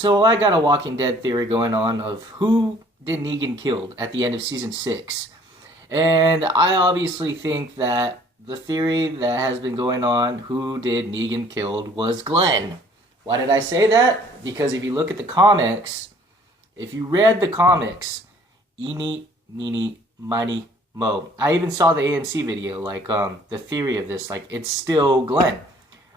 So I got a Walking Dead theory going on of who did Negan killed at the end of season 6. And I obviously think that the theory that has been going on, who did Negan killed, was Glenn. Why did I say that? Because if you look at the comics, if you read the comics, eeny, meeny, miny, mo. I even saw the AMC video, the theory of this, it's still Glenn.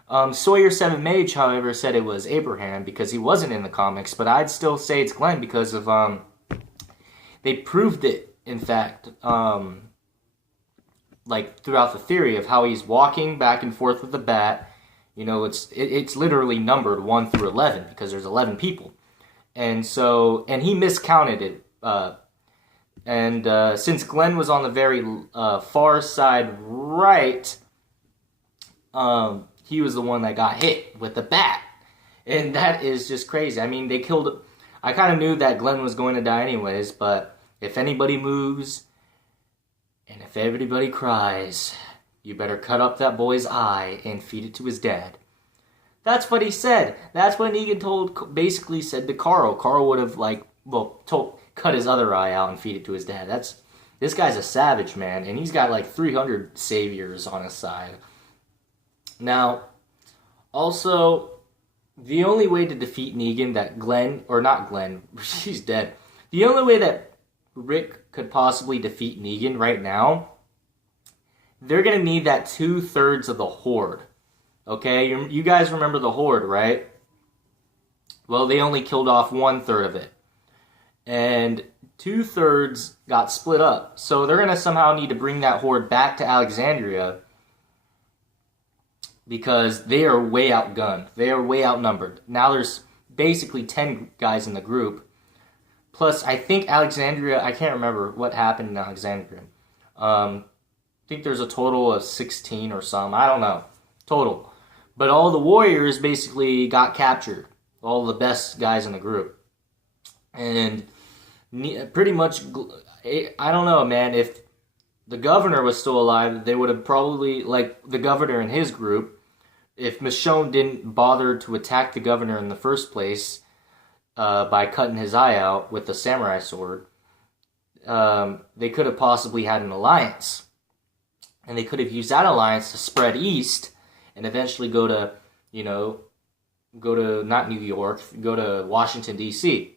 Sawyer7 Mage, however, said it was Abraham because he wasn't in the comics, but I'd still say it's Glenn because of, they proved it, in fact, throughout the theory of how he's walking back and forth with the bat. You know, it's literally numbered 1 through 11 because there's 11 people. And he miscounted it. Since Glenn was on the very far side right, he was the one that got hit with the bat. And that is just crazy. I mean, I kind of knew that Glenn was going to die anyways, but if anybody moves and if everybody cries, you better cut up that boy's eye and feed it to his dad. That's what he said. That's what Negan basically said to Carl. Carl would have, cut his other eye out and feed it to his dad. This guy's a savage, man, and he's got 300 saviors on his side. Now, also, the only way to defeat Negan that she's dead. The only way that Rick could possibly defeat Negan right now, they're going to need that 2/3 of the Horde. Okay, you guys remember the Horde, right? Well, they only killed off 1/3 of it. And 2/3 got split up. So they're going to somehow need to bring that Horde back to Alexandria because they are way outgunned. They are way outnumbered. Now there's basically 10 guys in the group. Plus, I think Alexandria, I can't remember what happened in Alexandria. I think there's a total of 16 or some. I don't know. Total. But all the warriors basically got captured. All the best guys in the group. And pretty much, I don't know, man. If the governor was still alive, they would have probably, the governor and his group, if Michonne didn't bother to attack the governor in the first place by cutting his eye out with the samurai sword, they could have possibly had an alliance. And they could have used that alliance to spread east and eventually go to not New York, go to Washington, D.C.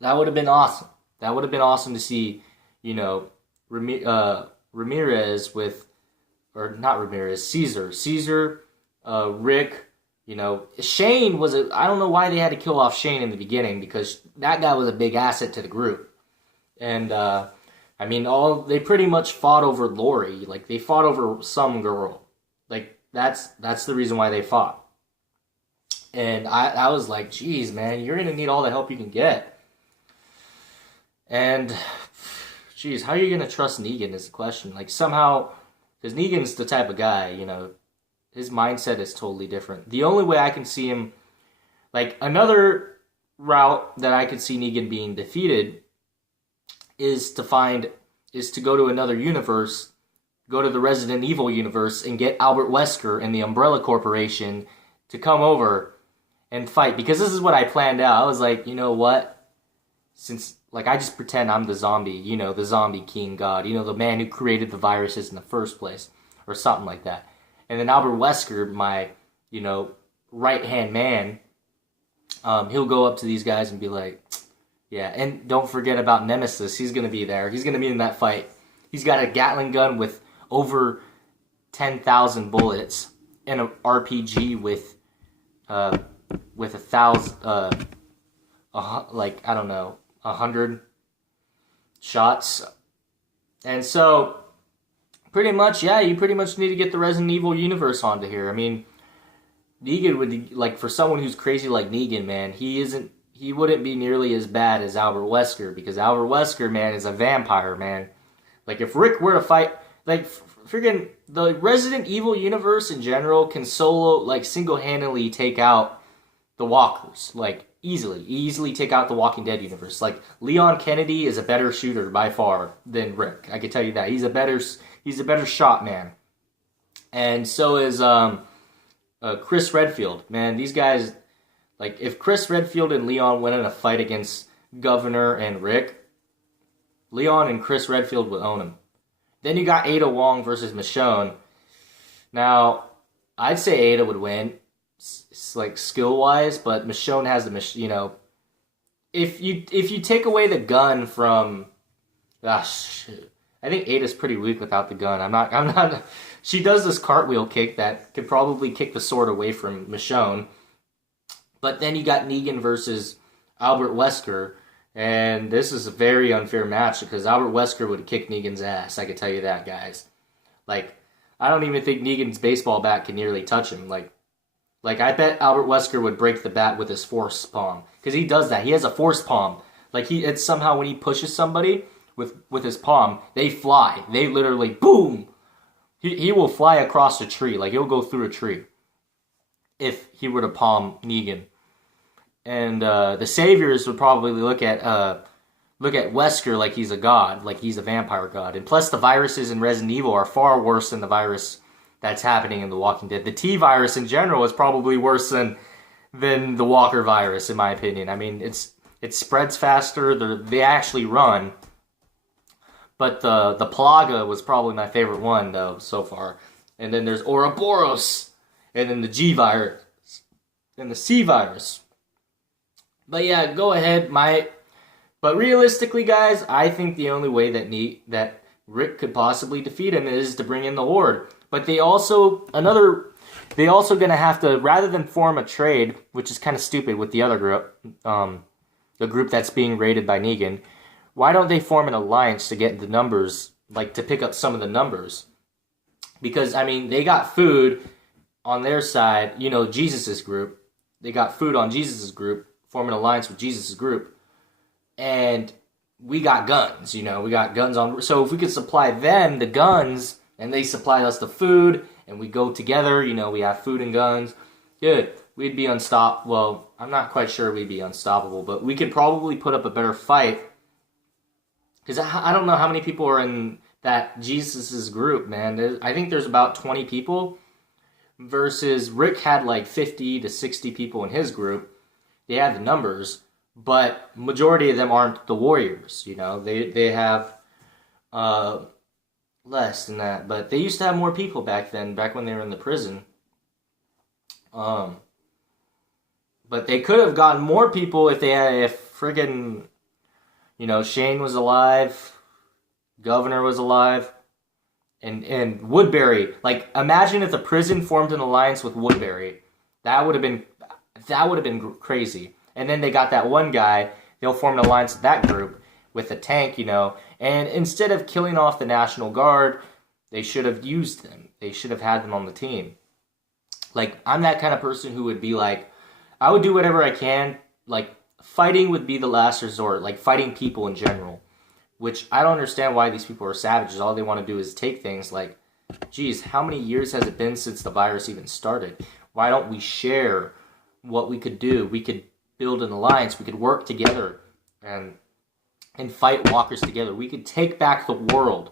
That would have been awesome. That would have been awesome to see, Ramirez Caesar, Rick, Shane I don't know why they had to kill off Shane in the beginning because that guy was a big asset to the group. And, they pretty much fought over Lori. They fought over some girl. That's the reason why they fought. And I was like, geez, man, you're going to need all the help you can get. And, geez, how are you going to trust Negan is the question. Somehow, because Negan's the type of guy, his mindset is totally different. The only way I can see him, another route that I could see Negan being defeated is to go to another universe, go to the Resident Evil universe, and get Albert Wesker and the Umbrella Corporation to come over and fight. Because this is what I planned out. I was like, you know what? Since, I just pretend I'm the zombie, the zombie king god, the man who created the viruses in the first place, or something like that. And then Albert Wesker, my, right-hand man, he'll go up to these guys and be like, yeah, and don't forget about Nemesis. He's going to be there. He's going to be in that fight. He's got a Gatling gun with over 10,000 bullets and an RPG with 1,000, 100 shots. And so, pretty much, yeah, you pretty much need to get the Resident Evil universe onto here. I mean, Negan would, for someone who's crazy like Negan, man, he wouldn't be nearly as bad as Albert Wesker, because Albert Wesker, man, is a vampire, man. If Rick were to fight, friggin' the Resident Evil universe in general can single-handedly take out the Walkers, easily take out the Walking Dead universe. Leon Kennedy is a better shooter by far than Rick. I can tell you that. He's a better shot man. And so is Chris Redfield. Man, these guys, Like, if Chris Redfield and Leon went in a fight against Governor and Rick, Leon and Chris Redfield would own him. Then you got Ada Wong versus Michonne. Now, I'd say Ada would win, like, skill-wise, but Michonne has the, you know, if you take away the gun from, shoot, I think Ada's pretty weak without the gun. I'm not, she does this cartwheel kick that could probably kick the sword away from Michonne. But then you got Negan versus Albert Wesker, and this is a very unfair match because Albert Wesker would kick Negan's ass, I can tell you that, guys. Like, I don't even think Negan's baseball bat can nearly touch him. Like I bet Albert Wesker would break the bat with his force palm, because he does that. He has a force palm. Like, it's somehow when he pushes somebody with his palm, they fly. They literally, boom! He will fly across a tree. Like, he'll go through a tree if he were to palm Negan. And the Saviors would probably look at Wesker like he's a god, like he's a vampire god. And plus, the viruses in Resident Evil are far worse than the virus that's happening in The Walking Dead. The T virus in general is probably worse than the Walker virus, in my opinion. I mean, it spreads faster. They actually run. But the Plaga was probably my favorite one, though, so far. And then there's Ouroboros, and then the G virus, and the C virus. But yeah, go ahead. But realistically, guys, I think the only way that Rick could possibly defeat him is to bring in the Horde. But they also gonna have to, rather than form a trade, which is kind of stupid with the other group, the group that's being raided by Negan. Why don't they form an alliance to get the numbers, like to pick up some of the numbers? Because I mean, they got food on their side. You know, Jesus's group. They got food on Jesus's group. Form an alliance with Jesus' group, and we got guns, you know, we got guns on, so if we could supply them the guns, and they supply us the food, and we go together, you know, we have food and guns, good, we'd be unstoppable. Well, I'm not quite sure we'd be unstoppable, but we could probably put up a better fight, because I don't know how many people are in that Jesus' group, man. I think there's about 20 people, versus Rick had like 50 to 60 people in his group. They have the numbers, but majority of them aren't the Warriors, you know. They have less than that, but they used to have more people back then, back when they were in the prison. But they could have gotten more people if friggin', you know, Shane was alive, Governor was alive, and Woodbury. Like, imagine if the prison formed an alliance with Woodbury. That would have been crazy. And then they got that one guy, they'll form an alliance with that group, with a tank, you know, and instead of killing off the National Guard, they should have used them. They should have had them on the team. Like, I'm that kind of person who would be like, I would do whatever I can, like, fighting would be the last resort, like, fighting people in general, which I don't understand why these people are savages. All they want to do is take things. Like, geez, how many years has it been since the virus even started? Why don't we share what we could do? We could build an alliance. We could work together and fight walkers together. We could take back the world,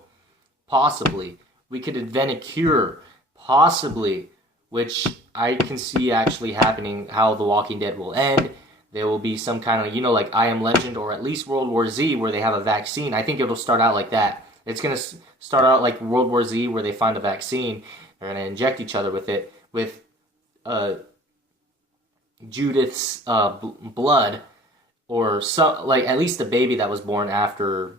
possibly. We could invent a cure, possibly, which I can see actually happening, how The Walking Dead will end. There will be some kind of, you know, like I Am Legend, or at least World War Z, where they have a vaccine. I think it'll start out like that. It's going to start out like World War Z, where they find a vaccine. They're going to inject each other with it, with Judith's blood, or some, like, at least the baby that was born after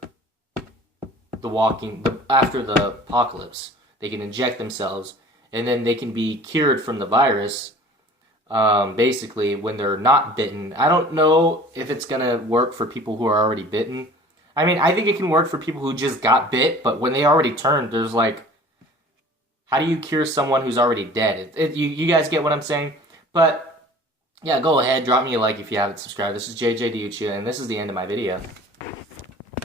after the apocalypse. They can inject themselves, and then they can be cured from the virus, basically, when they're not bitten. I don't know if it's gonna work for people who are already bitten. I mean, I think it can work for people who just got bit, but when they already turned, there's like, how do you cure someone who's already dead? You guys get what I'm saying? But yeah, go ahead, drop me a like if you haven't subscribed. This is JJ Diuccia, and this is the end of my video.